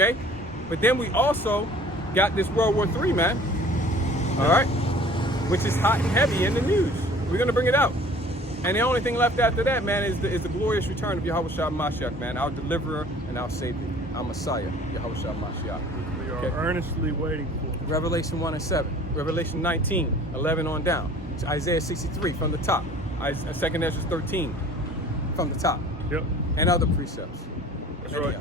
okay? But then we also got this World War III, man, all right? Which is hot and heavy in the news. We're gonna bring it out. And the only thing left after that, man, is the glorious return of Yahushua Mashiach, man, our deliverer and our savior, our Messiah, Yahushua Mashiach. We are earnestly waiting for. Revelation 1 and 7, Revelation 19, 11 on down, Isaiah 63 from the top, 2nd Ezra 13 from the top, Yep. and other precepts. That's right.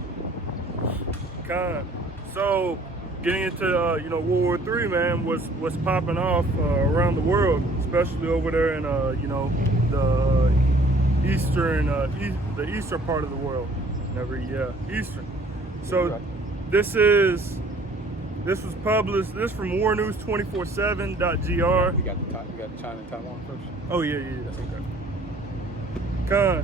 So, getting into World War III, man, was popping off around the world, especially over there in the eastern part of the world. Eastern. So this was published. This from warnews247.gr. We got China and Taiwan first. Oh yeah, that's okay.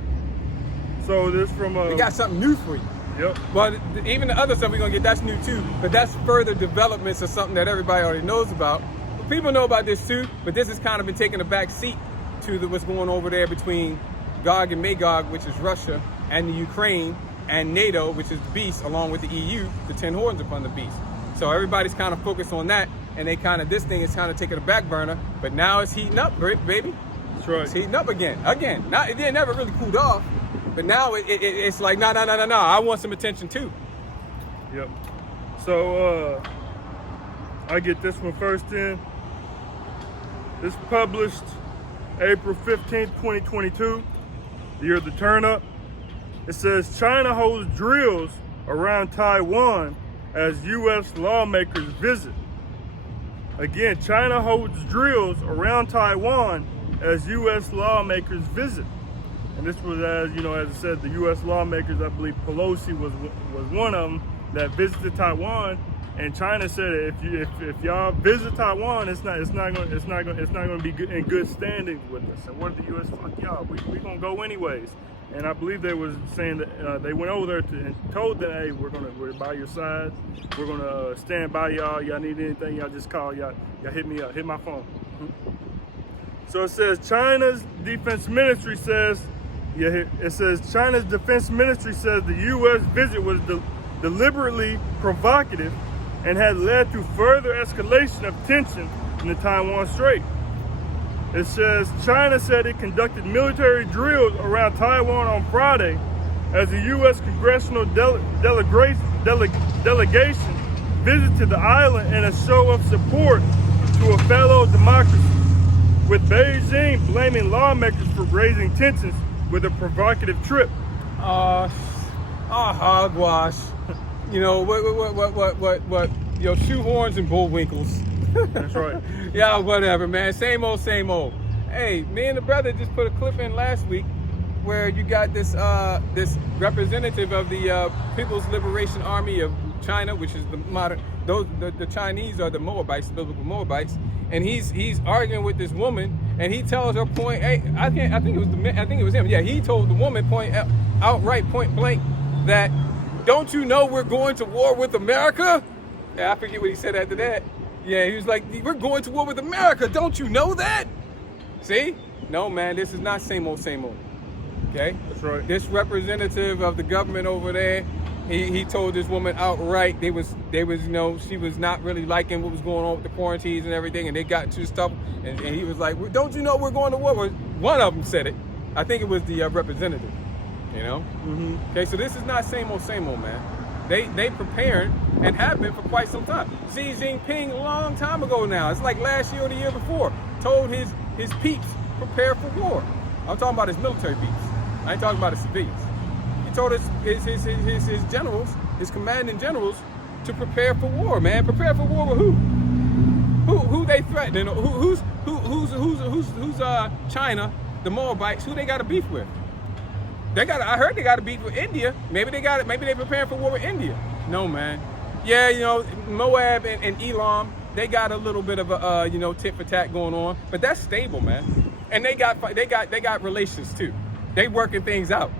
So this from we got something new for you. Yep. Well, even the other stuff we're gonna get, that's new too. But that's further developments of something that everybody already knows about. But people know about this too. But this has kind of been taking a back seat to what's going over there between Gog and Magog, which is Russia, and the Ukraine, and NATO, which is the beast, along with the EU, the 10 horns upon the beast. So everybody's kind of focused on that, and this thing is kind of taking a back burner. But now it's heating up, baby. That's right. It's heating up again. Not, it never really cooled off. But now it's like, no, I want some attention too. Yep. So I get this one first in. This published April 15th, 2022, the year of the turn up. It says China holds drills around Taiwan as U.S. lawmakers visit. Again, China holds drills around Taiwan as U.S. lawmakers visit. And this was, as I said, the U.S. lawmakers. I believe Pelosi was one of them that visited Taiwan, and China said if y'all visit Taiwan, it's not going to be good, in good standing with us. And what did the U.S. fuck y'all? We gonna go anyways. And I believe they was saying that they went over there and told them, hey, we're by your side. We're gonna stand by y'all. Y'all need anything? Y'all just call. Y'all hit me up. Hit my phone. So it says China's defense ministry says. It says China's defense ministry says the U.S. visit was deliberately provocative and had led to further escalation of tension in the Taiwan Strait. It says China said it conducted military drills around Taiwan on Friday as the U.S. congressional delegation visited the island in a show of support to a fellow democracy, with Beijing blaming lawmakers for raising tensions with a provocative trip. Hogwash. What? Shoehorns and bullwinkles. That's right. Yeah, whatever, man. Same old. Hey, me and the brother just put a clip in last week where you got this representative of the People's Liberation Army of China, which is the Chinese are the Moabites, the biblical Moabites, and he's arguing with this woman, and he tells her point. Hey, I think it was him. Yeah, he told the woman point blank that, don't you know we're going to war with America? Yeah, I forget what he said after that. Yeah, he was like, we're going to war with America. Don't you know that? See? No, man, this is not same old. Okay? That's right. This representative of the government over there, he told this woman outright she was not really liking what was going on with the quarantines and everything, and they got into stuff, and he was like, don't you know we're going to war? One of them said it. I think it was the representative, Mm-hmm. Okay, so this is not same old, man. They preparing and have been for quite some time. Xi Jinping, a long time ago now, it's like last year or the year before, told his peeps, prepare for war. I'm talking about his military peeps. I ain't talking about his civilians. He told his generals, his commanding generals, to prepare for war, man. Prepare for war with who? Who they threatening? Who's China, the Moabites? Who they got a beef with? I heard they got a beef with India. Maybe they preparing for war with India. No, man. Yeah, Moab and Elam, they got a little bit of a tit for tat going on, but that's stable, man. And they got relations too. They working things out.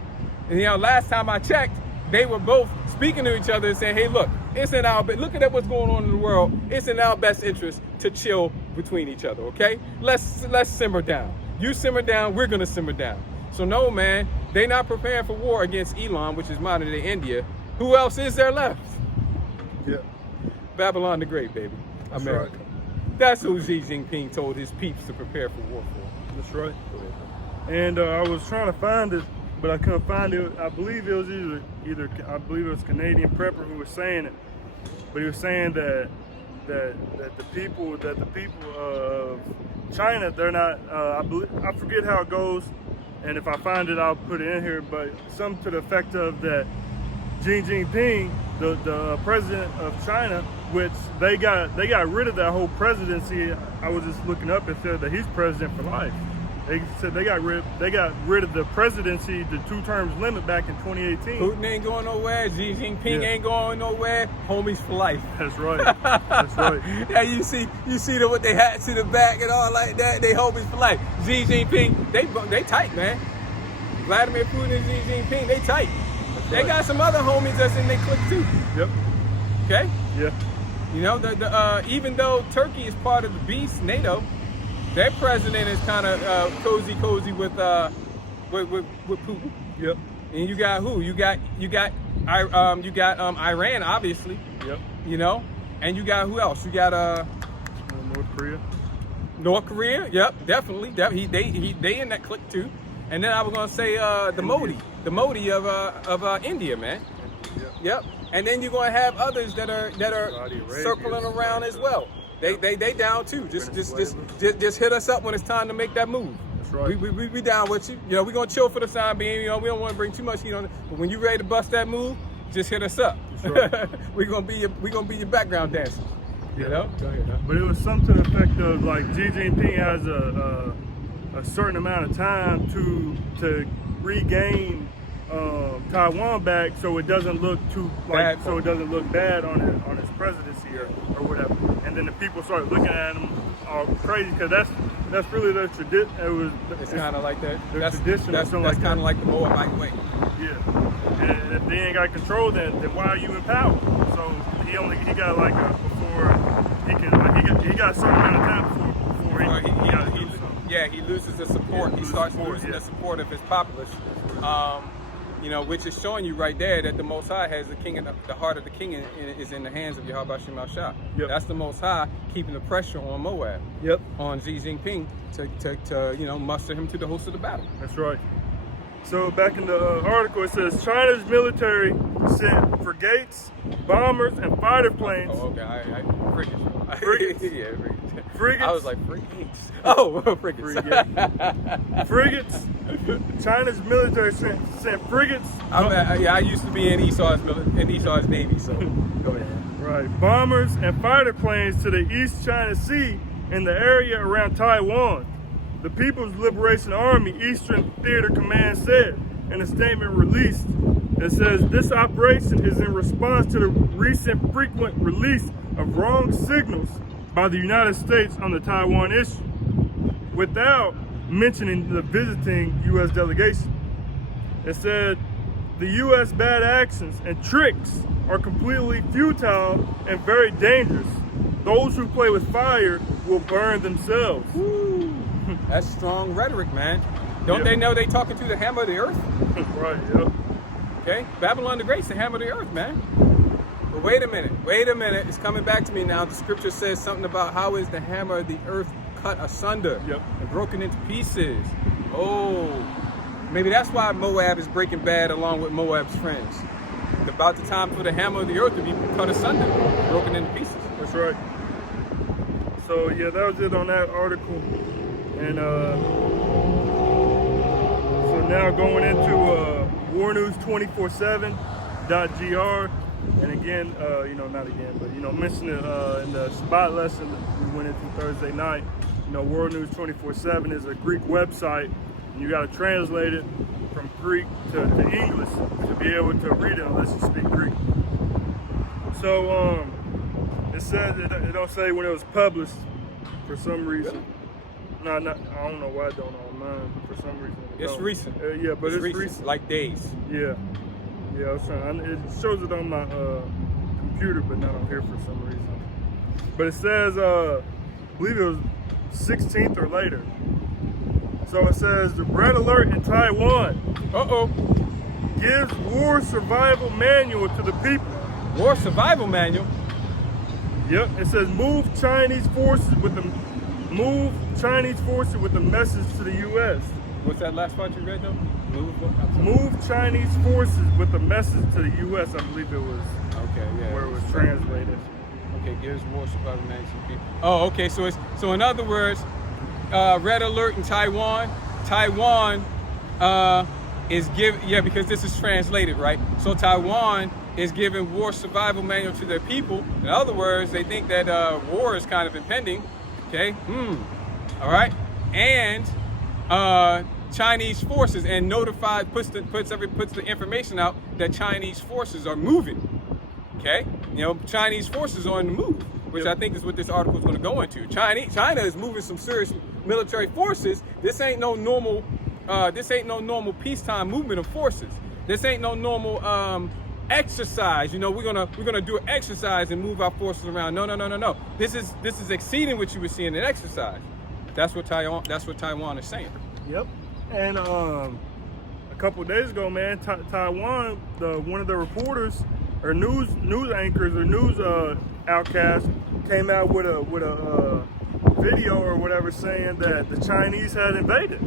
And last time I checked, they were both speaking to each other and saying, hey, look, it's in our look at what's going on in the world. It's in our best interest to chill between each other, okay? Let's simmer down. You simmer down, we're gonna simmer down. So no, man, they not preparing for war against Elam, which is modern day India. Who else is there left? Yeah. Babylon the Great, baby. That's America. right. That's who Xi Jinping told his peeps to prepare for war for. That's right. And I was trying to find it, but I couldn't find it. I believe it was either I believe it was Canadian prepper who was saying it, but he was saying that the people of China, they're not. I forget how it goes, and if I find it, I'll put it in here. But something to the effect of that Xi Jinping, the president of China, which they got rid of that whole presidency. I was just looking up and said that he's president for life. They said they got rid of the presidency, the 2 terms limit back in 2018. Putin ain't going nowhere. Xi Jinping ain't going nowhere. Homies for life. That's right. That's right. Yeah, you see with they hats to the back and all like that. They homies for life. Xi Jinping, they tight, man. Vladimir Putin and Xi Jinping, they tight. They got some other homies that's in their clique too. Yep. Okay. Yeah. You know, even though Turkey is part of the beast, NATO, their president is kind of cozy with Putin. Yep. And you got who? You got Iran, obviously. Yep. You know, and you got who else? You got North Korea. North Korea. Yep, definitely. They in that clique too. And then I was gonna say the Modi of India, man. Yep. And then you're gonna have others that are circling around as well. They down too. Just hit us up when it's time to make that move. That's right. We down with you. You know, we're gonna chill for the time being. You know, we don't want to bring too much heat on it. But when you ready to bust that move, just hit us up. That's right. we're gonna be your background dancer. You know? Go ahead. Now. But it was something to the effect of like Xi Jinping has a certain amount of time to regain Taiwan back, so it doesn't look too like so it doesn't look bad on his presidency or whatever. And then the people started looking at him all crazy because that's really their tradition. It's kind of like that. That's tradition. That's kind of like the Moabite way. Yeah. And if they ain't got control, then why are you in power? So he got like he got a certain amount of time before he loses the support. He starts losing the support of his populace. You know, which is showing you right there that the Most High has the king, and the heart of the king is in the hands of Yahweh Shem Shah. Yep. That's the Most High keeping the pressure on Moab. Yep. On Xi Jinping to muster him to the host of the battle. That's right. So back in the article, it says China's military sent frigates, bombers, and fighter planes. Oh, okay. Frigates. Frigates. Yeah, frigates. Frigates. I was like frigates. Oh, frigates. Frigates. China's military sent frigates. I used to be in Esau's Navy, so go ahead. Right. Bombers and fighter planes to the East China Sea in the area around Taiwan. The People's Liberation Army Eastern Theater Command said in a statement released, it says this operation is in response to the recent frequent release of wrong signals by the United States on the Taiwan issue, without mentioning the visiting U.S. delegation. It said the U.S. bad actions and tricks are completely futile and very dangerous. Those who play with fire will burn themselves. Woo. That's strong rhetoric, man. Don't they know they talking to the hammer of the earth? Right, yep. Okay, Babylon the Great's the hammer of the earth, man. But wait a minute, it's coming back to me now. The scripture says something about how is the hammer of the earth cut asunder and broken into pieces. Oh, maybe that's why Moab is breaking bad along with Moab's friends. About the time for the hammer of the earth to be cut asunder, broken into pieces. That's right. So yeah, that was it on that article. And so now going into warnews247.gr, and again, not again, but mentioned it in the Shabbat lesson that we went into Thursday night. World News 24/7 is a Greek website, and you got to translate it from Greek to English to be able to read it unless you speak Greek. So it says it don't say when it was published for some reason. No, I don't know why I don't on mine, but for some reason it's recent. Yeah, but it's recent. Like days. Yeah, I was trying. It shows it on my computer, but not on here for some reason. But it says, I believe it was 16th or later. So it says the red alert in Taiwan. Uh-oh. Gives war survival manual to the people. War survival manual. Yep, it says move Chinese forces with the message to the U.S. What's that last part you read though? Move Chinese forces with the message to the U.S. I believe it was. Okay, yeah. Where it was translated. Okay, gives war survival manual. Oh, okay. So in other words, red alert in Taiwan. Taiwan is because this is translated, right? So Taiwan is giving war survival manual to their people. In other words, they think that war is kind of impending. Okay. All right. And Chinese forces and notified puts the information out that Chinese forces are moving. Okay. Chinese forces are on the move, which I think is what this article is going to go into. China is moving some serious military forces. This ain't no normal peacetime movement of forces. This ain't no normal exercise. We're gonna do an exercise and move our forces around. No. This is exceeding what you were seeing in exercise. That's what Taiwan is saying. Yep. And a couple of days ago, man, Taiwan, one of the reporters or news anchors or news outcasts came out with a video or whatever saying that the Chinese had invaded.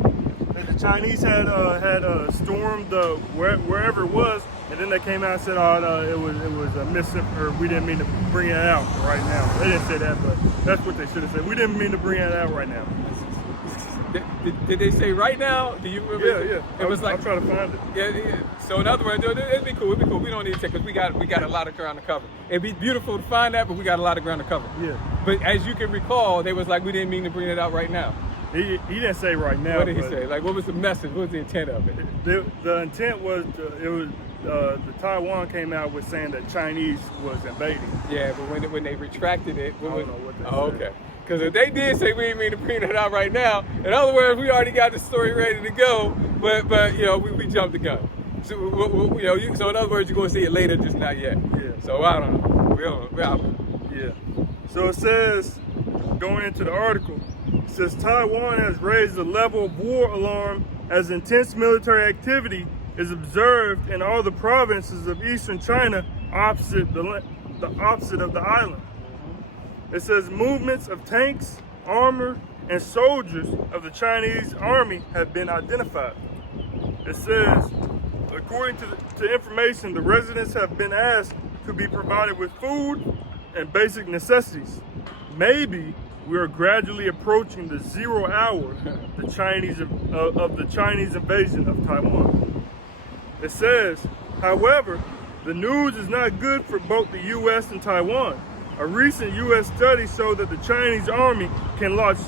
That the Chinese had stormed wherever it was, and then they came out and said, it was a or we didn't mean to bring it out right now. They didn't say that, but that's what they should have said. We didn't mean to bring it out right now. Did they say right now? Do you remember? Yeah. It was like, I'll try to find it. Yeah. So in other words, it'd be cool. We don't need to check because we got a lot of ground to cover. It'd be beautiful to find that, but we got a lot of ground to cover. Yeah. But as you can recall, they was like, we didn't mean to bring it out right now. He didn't say right now. What did he say? Like, what was the message? What was the intent of it? The intent was the Taiwan came out with saying that Chinese was invading. Yeah, but when they retracted it, I don't know what they said. Okay. Because if they did say we didn't mean to bring it out right now, in other words, we already got the story ready to go, but we jumped the gun. So so in other words, you're gonna see it later, just not yet. Yeah. So I don't know. Yeah. So it says, going into the article, it says Taiwan has raised the level of war alarm as intense military activity is observed in all the provinces of eastern China opposite the opposite of the island. It says movements of tanks, armor, and soldiers of the Chinese army have been identified. It says, according to information, the residents have been asked to be provided with food and basic necessities. Maybe we are gradually approaching the 0 hour of the Chinese invasion of Taiwan. It says, however, the news is not good for both the U.S. and Taiwan. A recent U.S. study showed that the Chinese army can launch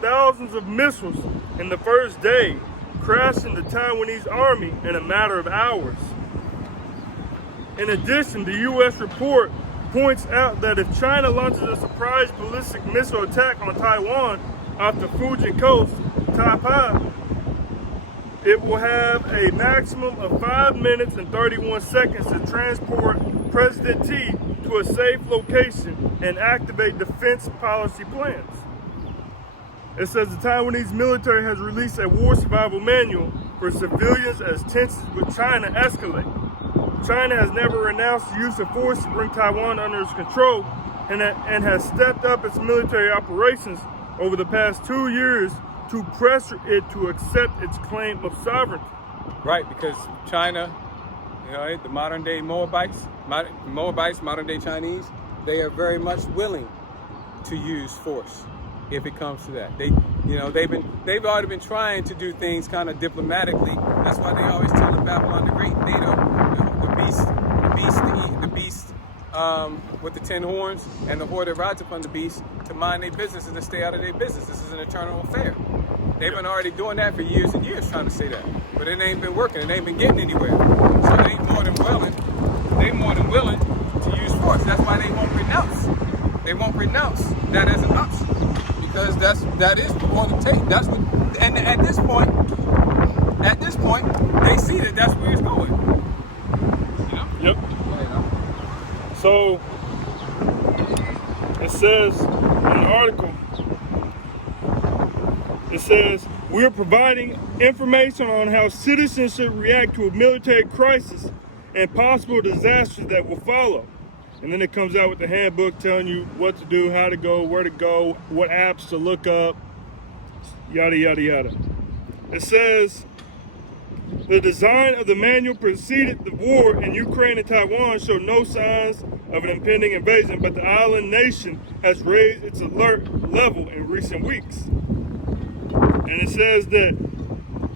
thousands of missiles in the first day, crashing the Taiwanese army in a matter of hours. In addition, the U.S. report points out that if China launches a surprise ballistic missile attack on Taiwan off the Fujian coast, Taipei, it will have a maximum of 5 minutes and 31 seconds to transport President T to a safe location and activate defense policy plans. It says the Taiwanese military has released a war survival manual for civilians as tensions with China escalate. China has never renounced the use of force to bring Taiwan under its control and has stepped up its military operations over the past 2 years to pressure it to accept its claim of sovereignty. Right, because China, the modern day Moabites, modern day Chinese, they are very much willing to use force if it comes to that. They've already been trying to do things kind of diplomatically. That's why they always tell Babylon the Great, the beast with the 10 horns and the horde that rides upon the beast to mind their business and to stay out of their business. This is an eternal affair. They've been already doing that for years and years trying to say that. But it ain't been working. It ain't been getting anywhere. So they more than willing to use force. That's why they won't renounce. They won't renounce that as an option. Because that is what it takes. That's what, and at this point, they see that that's where it's going. Yep. So it says in the article, it says, we are providing information on how citizens should react to a military crisis and possible disasters that will follow. And then it comes out with the handbook telling you what to do, how to go, where to go, what apps to look up, yada, yada, yada. It says, the design of the manual preceded the war in Ukraine and Taiwan showed no signs of an impending invasion, but the island nation has raised its alert level in recent weeks. And it says that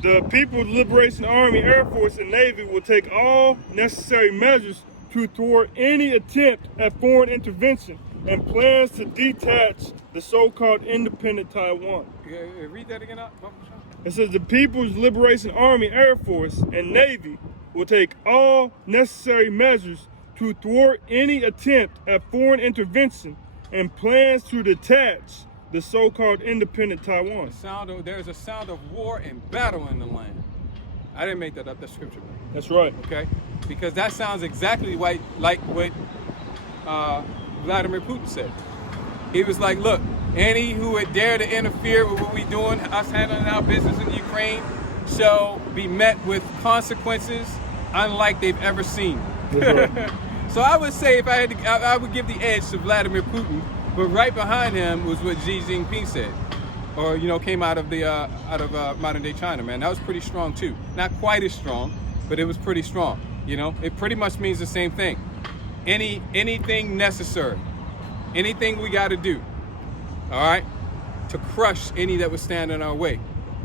the People's Liberation Army, Air Force, and Navy will take all necessary measures to thwart any attempt at foreign intervention and plans to detach the so-called independent Taiwan. Read that again up. It says the People's Liberation Army, Air Force, and Navy will take all necessary measures to thwart any attempt at foreign intervention and plans to detach the so-called independent Taiwan. There's a sound of war and battle in the land. I didn't make that up. That's scripture. That's right. Okay? Because that sounds exactly like what Vladimir Putin said. He was like, look, any who would dare to interfere with what we're doing, us handling our business in Ukraine, shall be met with consequences unlike they've ever seen. Right. So I would say, if I had to, I would give the edge to Vladimir Putin, but right behind him was what Xi Jinping said, or came out of modern day China. Man, that was pretty strong too. Not quite as strong, but it was pretty strong. It pretty much means the same thing. Anything necessary, anything we got to do, all right, to crush any that would stand in our way,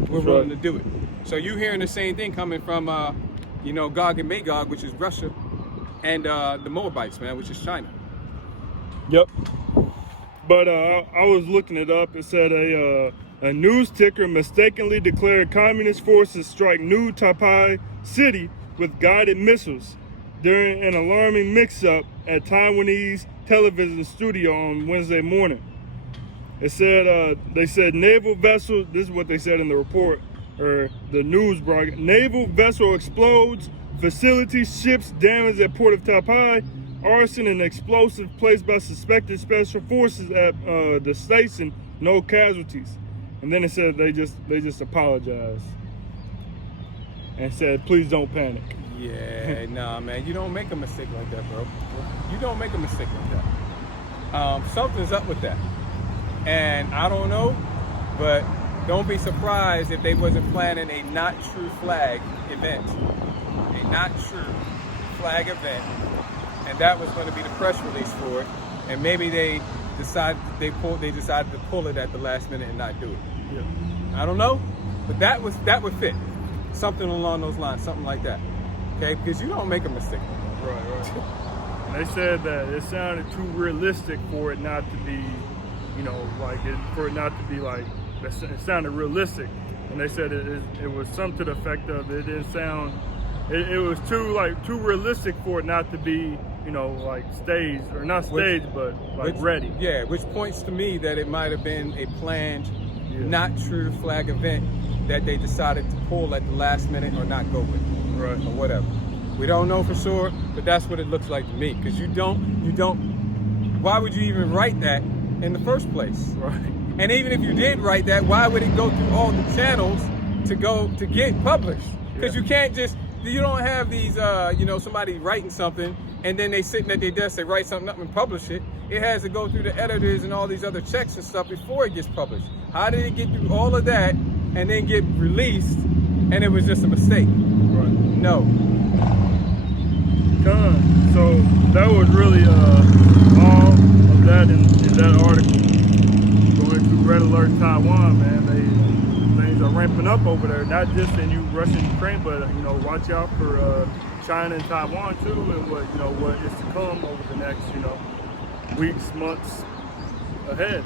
we're willing to do it. So you hearing the same thing coming from Gog and Magog, which is Russia, and the Moabites, man, which is China. Yep. But I was looking it up. It said a news ticker mistakenly declared communist forces strike new Taipei city with guided missiles during an alarming mix-up at Taiwanese television studio on Wednesday morning. It said they said naval vessel. This is what they said in the report or the news broadcast. Naval vessel explodes. Facility ships damaged at port of Taipei. Arson and explosive placed by suspected special forces at the station. No casualties. And then it said they just apologized and said, please don't panic. Yeah, nah, man, you don't make a mistake like that, bro. You don't make a mistake like that. Something's up with that. And I don't know, but don't be surprised if they wasn't planning a not true flag event. A not true flag event. And that was going to be the press release for it. And maybe they decided to pull it at the last minute and not do it. Yeah. I don't know, but that would fit. Something along those lines, something like that. Okay, because you don't make a mistake. Right. And they said that it sounded too realistic for it not to be, it sounded realistic. And they said it was something to the effect of it didn't sound, it was too realistic for it not to be, staged, or not staged, but ready. Yeah, which points to me that it might have been a planned, not true flag event that they decided to pull at the last minute or not go with. Right. Or whatever. We don't know for sure, but that's what it looks like to me. Because you don't, why would you even write that in the first place? Right. And even if you did write that, why would it go through all the channels to get published? Because you can't just, you don't have these, somebody writing something and then they sitting at their desk, they write something up and publish it. It has to go through the editors and all these other checks and stuff before it gets published. How did it get through all of that and then get released and it was just a mistake? Right. No. So that was really all of that in that article. Going to Red Alert Taiwan, man. Things are ramping up over there, not just in Russia and Ukraine, but watch out for China and Taiwan too, and what is to come over the next weeks, months ahead.